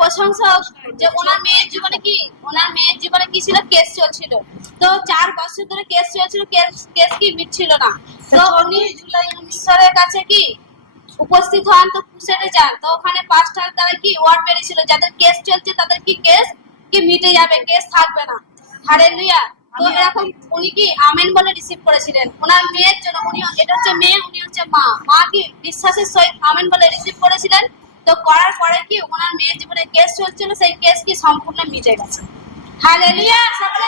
প্রশংসা যে ওনার মেয়ের জীবনে কি ওনার মেয়ের জীবনে কি ছিল? কেস চলছিল। তো চার বছর ধরে কেস চলছিল কেস কেস কি মিটছিল না। তো উনি জুলাই ঈশ্বরের কাছে কি উপস্থিত হন তো কুসেটে যান তো ওখানে পাঁচটার দ্বারা কি ওয়ার্ড বেরিয়েছিল? যাদের কেস চলছে তাদের কি কেস কি মিটে যাবে? কেস থাকবে না। হালেলুয়া। তো এরকম উনি কি আমেন বলে রিসিভ করেছিলেন। ওনার মেয়ের জন্য উনি এটা হচ্ছে মেয়ে উনি হচ্ছে মা। মা কি বিশ্বাসের সহিত আমেন বলে রিসিভ করেছিলেন? তো করার পরে কি ওনার মেয়ের জীবনে কেস চলছিল, সেই কেস কি সম্পূর্ণ মিটে গেছে। হালেলুয়া সকলে